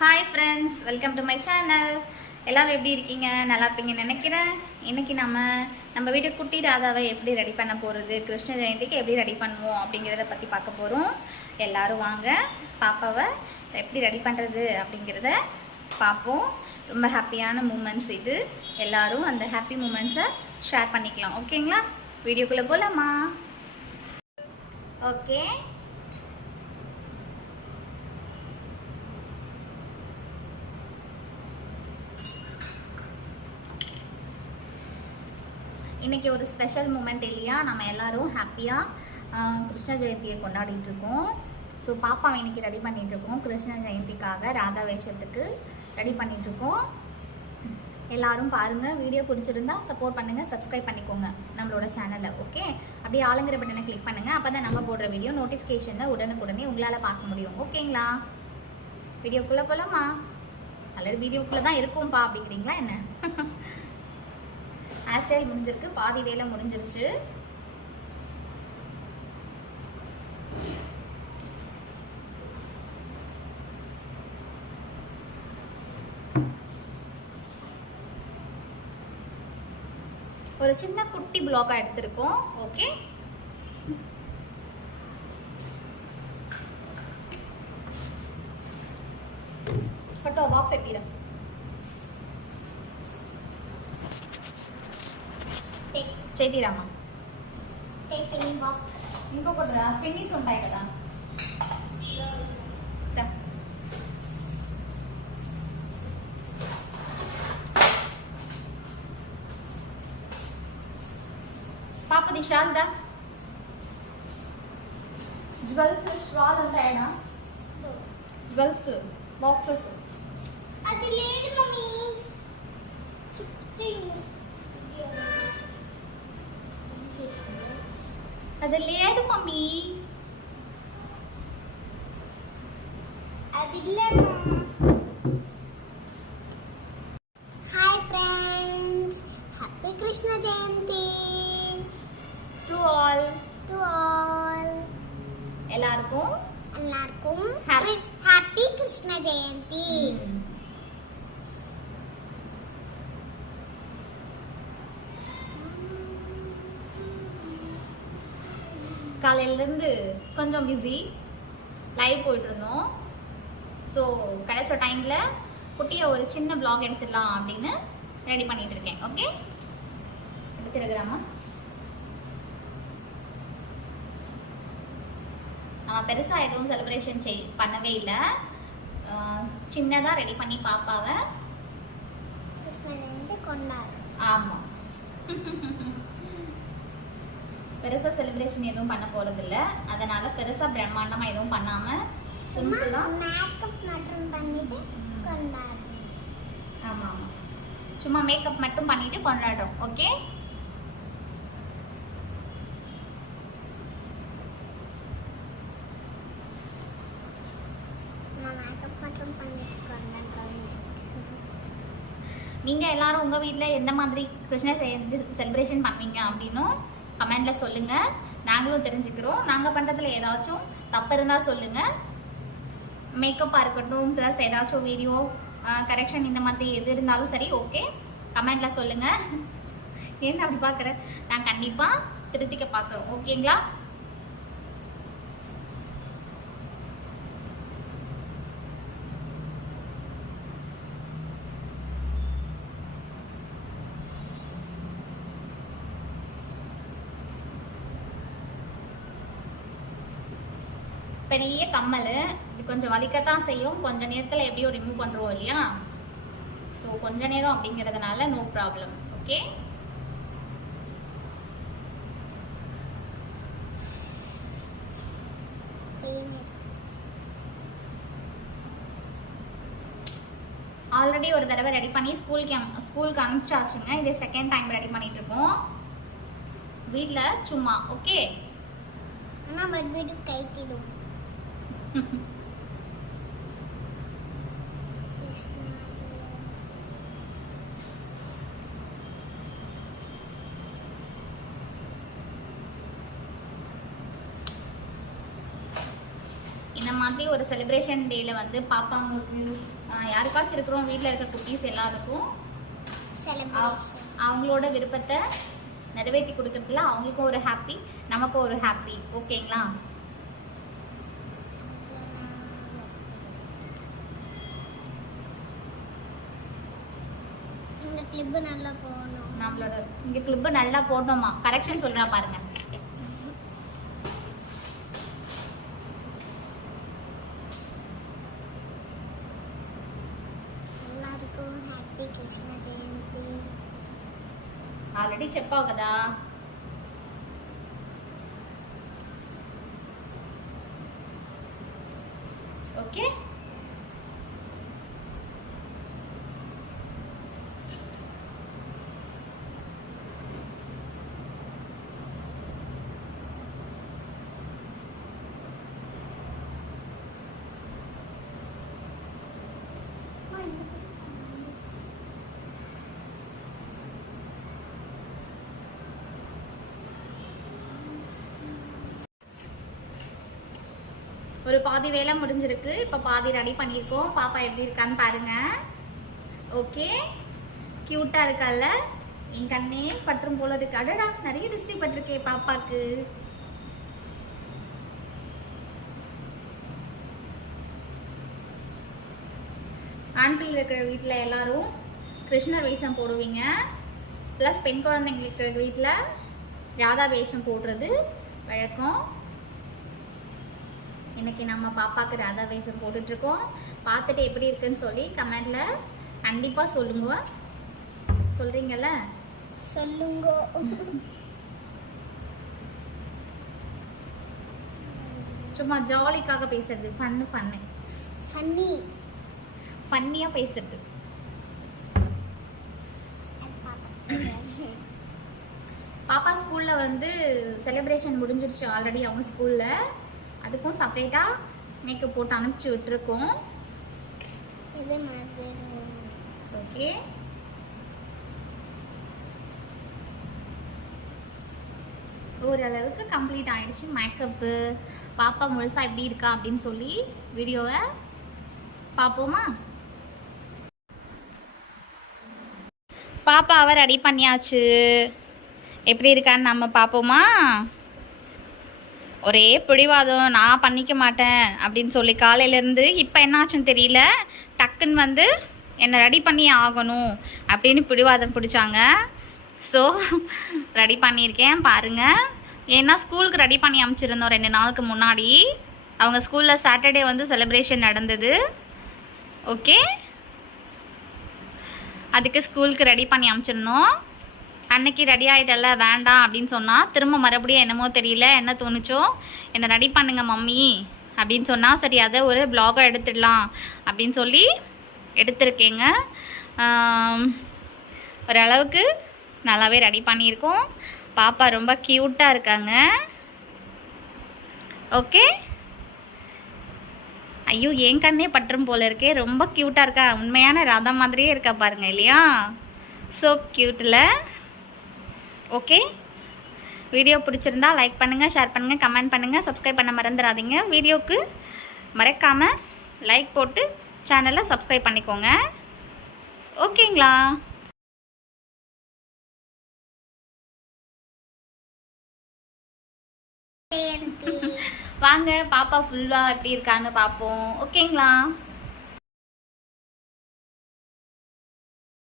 Hi friends, welcome to my channel. எல்லோரும் எப்படி இருக்கீங்க? நல்லா இருப்பீங்கன்னு நினைக்கிறேன். இன்றைக்கி நம்ம வீட்டு குட்டி ராதாவை எப்படி ரெடி பண்ண போகிறது, கிருஷ்ண ஜெயந்திக்கு எப்படி ரெடி பண்ணுவோம் அப்படிங்கிறத பற்றி பார்க்க போகிறோம். எல்லோரும் வாங்க பாப்பாவை எப்படி ரெடி பண்ணுறது அப்படிங்கிறத பார்ப்போம். ரொம்ப ஹாப்பியான மூமெண்ட்ஸ் இது. எல்லோரும் அந்த ஹாப்பி மூமெண்ட்ஸை ஷேர் பண்ணிக்கலாம். ஓகேங்களா? வீடியோக்குள்ளே போகலாமா? ஓகே, இன்றைக்கி ஒரு ஸ்பெஷல் மூமெண்ட் இல்லையா? நம்ம எல்லோரும் ஹாப்பியாக கிருஷ்ண ஜெயந்தியை கொண்டாடிட்டுருக்கோம். ஸோ பாப்பாவை இன்றைக்கி ரெடி பண்ணிகிட்ருக்கோம். கிருஷ்ண ஜெயந்திக்காக ராதா வேஷத்துக்கு ரெடி பண்ணிகிட்ருக்கோம். எல்லோரும் பாருங்கள். வீடியோ பிடிச்சிருந்தா சப்போர்ட் பண்ணுங்கள், சப்ஸ்கிரைப் பண்ணிக்கோங்க நம்மளோட சேனலை. ஓகே, அப்படியே ஆளுங்கிற பட்டனை கிளிக் பண்ணுங்கள். அப்போ தான் நம்ம போடுற வீடியோ நோட்டிஃபிகேஷனில் உடனுக்குடனே உங்களால் பார்க்க முடியும். ஓகேங்களா? வீடியோக்குள்ளே போகலாமா? ஆல்ரெடி வீடியோக்குள்ளே தான் இருக்கும்பா அப்படிங்கிறீங்களா என்ன? ஹேர் ஸ்டைல் முடிஞ்சிருக்கு, பாதி வேலை முடிஞ்சிருச்சு. ஒரு சின்ன குட்டி பிளாக்கா எடுத்திருக்கோம். ஓகே, ஃபோட்டோ பாக்ஸ் எட்டிடும். చేతిరామా ఇంకొకటి రా, పెన్నీస్ ఉంటాయి కదా. పాపది శాంత జ్యువెల్స్ స్ట్రాల్ ఉంటాయనా? జ్యువెల్స్ బాక్సెస్ అది లేదు మమ్మీ. అది లేదు మమ్మీ. అది లేదు. Hi friends, happy Krishna Jayanthi to all. எல்லாருக்கும் ஹாப்பி கிருஷ்ண ஜெயந்தி. காலையிலேருந்து கொஞ்சம் பிஸி, லைவ் போயிட்டுருந்தோம். ஸோ கிடைச்ச டைமில் குட்டியை ஒரு சின்ன ப்ளாக் எடுத்துடலாம் அப்படின்னு ரெடி பண்ணிகிட்டு இருக்கேன். ஓகே, எடுத்துருக்குறாமா? நம்ம பெருசாக எதுவும் செலிப்ரேஷன் பண்ணவே இல்லை. சின்னதாக ரெடி பண்ணி பாப்பாவை ஆமாம் பெருசாக செலிப்ரேஷன் எதுவும் பண்ண போகிறதில்ல. அதனால் பெருசாக பிரம்மாண்டமாக எதுவும் பண்ணாமல் சிம்பிளாக மேக்கப் மட்டும் பண்ணிட்டு கொண்டாடுறோம். ஆமாம் ஆமாம், சும்மா மேக்கப் மட்டும் பண்ணிட்டு கொண்டாடுறோம். ஓகே, நீங்கள் எல்லாரும் உங்கள் வீட்டில் எந்த மாதிரி கிருஷ்ண ஜெயந்தி செலிப்ரேஷன் பண்ணுவீங்க அப்படின்னும் கமெண்டில் சொல்லுங்கள். நாங்களும் தெரிஞ்சுக்கிறோம். நாங்கள் பண்ணுறதுல ஏதாச்சும் தப்பு இருந்தால் சொல்லுங்கள். மேக்கப்பாக இருக்கட்டும், ப்ளஸ் ஏதாச்சும் வீடியோ கரெக்ஷன் இந்த மாதிரி எது இருந்தாலும் சரி, ஓகே, கமெண்டில் சொல்லுங்கள். ஏன்னு அப்படி பார்க்குறேன், நான் கண்டிப்பாக திருத்திக்க பார்க்குறோம். ஓகேங்களா? பெரிய கம்மல் இது கொஞ்சம் வலிக்கத்தான் செய்யும். கொஞ்ச நேரத்தில் எப்படியோ ரிமூவ் பண்ணுறோம் இல்லையா? ஸோ கொஞ்ச நேரம் அப்படிங்கிறதுனால நோ ப்ராப்ளம். ஓகே, ஆல்ரெடி ஒரு தடவை ரெடி பண்ணி ஸ்கூலுக்கு அனுப்பிச்சாச்சுங்க. இது செகண்ட் டைம் ரெடி பண்ணிட்டு இருக்கோம் வீட்டில் சும்மா. ஓகே, ஆனால் மறுபடியும் கைட்டிடும். இந்த மாதிரி ஒரு செலிப்ரேஷன் டேல வந்து பாப்பாங்களுக்கு யாருக்காச்சும் இருக்கிறோம் வீட்டில் இருக்க குட்டீஸ் எல்லாருக்கும் செலிப்ரேஷன் அவங்களோட விருப்பத்தை நிறைவேற்றி கொடுக்கறதுல அவங்களுக்கும் ஒரு ஹாப்பி, நமக்கும் ஒரு ஹாப்பி. ஓகேங்களா? இந்த கிளிப் நல்லா போகணும். நம்மளோட இங்கே கிளிப்பு நல்லா போடணுமா? கரெக்ஷன் சொல்கிறா பாருங்க. எல்லாருக்கும் హ్యాపీ కృష్ణ జయంతి. ఆల్రెడీ చెప్పావు కదా. ఓకే, ஒரு பாதி வேலை முடிஞ்சிருக்கு. இப்போ பாதி ரெடி பண்ணியிருக்கோம். பாப்பா எப்படி இருக்கான்னு பாருங்க. ஓகே, கியூட்டா இருக்கால? என் கண்ணே பற்றும் போல இருக்கு. அடடா, நிறைய டிஸ்ட்ரிக் பட்டிருக்கே பாப்பாக்கு. ஆண் பிள்ளை இருக்கிற வீட்டில் எல்லாரும் கிருஷ்ணர் வேஷம் போடுவீங்க. ப்ளஸ் பெண் குழந்தைங்க இருக்கிற வீட்டில் ராதா வேஷம் போடுறது வழக்கம். இன்னைக்கு நம்ம பாப்பாக்கு ராதா வேஷம் போட்டுட்ருக்கோம். பார்த்துட்டு எப்படி இருக்குன்னு சொல்லி கமெண்டில் கண்டிப்பாக சொல்லுங்க. சொல்கிறீங்கல்ல? சொல்லுங்க. சும்மா ஜாலிக்காக பேசுறது, ஃபன்னியாக பேசுறது. பாப்பா ஸ்கூலில் வந்து செலிப்ரேஷன் முடிஞ்சிருச்சு ஆல்ரெடி அவங்க ஸ்கூலில். அதுக்கும் செப்பரேட்டாக மேக்கப் போட்டு அனுப்பிச்சி விட்டுருக்கோம். இது மாதிரி ஓகே, ஓரளவுக்கு கம்ப்ளீட் ஆயிடுச்சு மேக்கப்பு. பாப்பா முழுசாக எப்படி இருக்கா அப்படின்னு சொல்லி வீடியோவை பார்ப்போமா? பாப்பாவை ரெடி பண்ணியாச்சு. எப்படி இருக்கான்னு நம்ம பார்ப்போமா? ஒரே பிடிவாதம், நான் பண்ணிக்க மாட்டேன் அப்படின்னு சொல்லி காலையிலேருந்து இப்போ என்னாச்சுன்னு தெரியல, டக்குன்னு வந்து என்னை ரெடி பண்ணி ஆகணும் அப்படின்னு பிடிவாதம் பிடிச்சாங்க. ஸோ ரெடி பண்ணியிருக்கேன் பாருங்கள். ஏன்னா ஸ்கூலுக்கு ரெடி பண்ணி அனுப்பிச்சிருந்தோம் 2 நாளுக்கு முன்னாடி. அவங்க ஸ்கூலில் சாட்டர்டே வந்து செலிப்ரேஷன் நடந்தது. ஓகே, அதுக்கு ஸ்கூலுக்கு ரெடி பண்ணி அனுப்பிச்சிருந்தோம். அன்னைக்கு ரெடி ஆகிட்டல வேண்டாம் அப்படின்னு சொன்னால், திரும்ப மறுபடியும் என்னமோ தெரியல என்ன தோணுச்சோ, என்னை ரெடி பண்ணுங்க மம்மி அப்படின்னு சொன்னால், சரி அதை ஒரு ப்ளாகாக எடுத்துடலாம் அப்படின்னு சொல்லி எடுத்திருக்கேங்க. ஓரளவுக்கு நல்லாவே ரெடி பண்ணியிருக்கோம். பாப்பா ரொம்ப க்யூட்டாக இருக்காங்க. ஓகே, ஐயோ என் கண்ணே பற்றும் போல இருக்கே, ரொம்ப க்யூட்டாக இருக்கா. உண்மையான ராதா மாதிரியே இருக்கா பாருங்க, இல்லையா? ஸோ க்யூட்டில். ஓகே, வீடியோ பிடிச்சிருந்தா லைக் பண்ணுங்கள், ஷேர் பண்ணுங்கள், கமெண்ட் பண்ணுங்கள், சப்ஸ்கிரைப் பண்ண மறந்துடாதீங்க. வீடியோக்கு மறக்காமல் லைக் போட்டு சேனலை சப்ஸ்கிரைப் பண்ணிக்கோங்க. ஓகேங்களா? ஜெயந்தி. வாங்க பாப்பா ஃபுல்லாக எப்படி இருக்கான்னு பார்ப்போம். ஓகேங்களா?